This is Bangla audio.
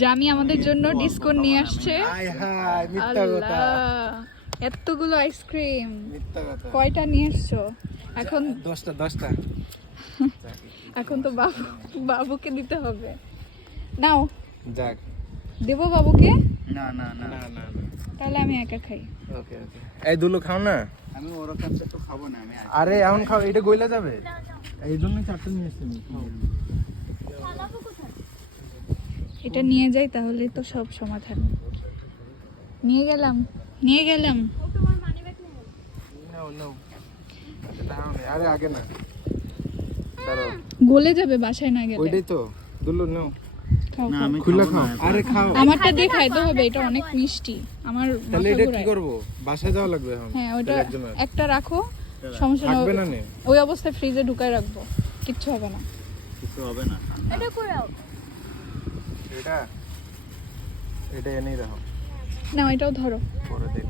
জামি আমাদের জন্য ডিসকাউন্ট নিয়ে আসছে। আয় হায় মিথ্যা কথা, আল্লাহ, এতগুলো আইসক্রিম মিথ্যা কথা। কয়টা নিয়ে আসছো? এখন 10টা এখন তো বাবুকে দিতে হবে। নাও, যাক। দেবো বাবুকে? না না না না না তাহলে আমি একা খাই। ওকে ওকে। এই দুলো খাও না। আমি ওর কাছে তো খাবো না আমি আরে এখন খাও, এটা গইলা যাবে। এই জন্য 4টা নিয়ে এসেছি আমি। এটা নিয়ে যাই তাহলে তো সব সমাধান। নিয়ে গেলাম। নাও নাও। এটা নাও না, আরে আগে না, দাঁড়াও। গলে যাবে বাসায় না গেলে। ওইটাই তো দুলো নাও, খাও, না খাও। আমি খুলে খাবো খাও। না। আরে খাও। আমারটা দিয়ে খাইতে হবে, এটা অনেক মিষ্টি। আমার তাহলে মাথা এটা কি ঘোরায়। করব? বাসায় যাওয়া লাগবে এখন। হ্যাঁ, ওইটা তাহলে একজনের। একটা রাখো, সমস্যা না। থাকবে না নে। ওই অবস্থায় ফ্রিজে ঢুকায় রাখবো, কিচ্ছু হবে না। কিছু হবে না। এটা এটা এনেই রাখো, না, এটাও ধরো। পরে দেখ।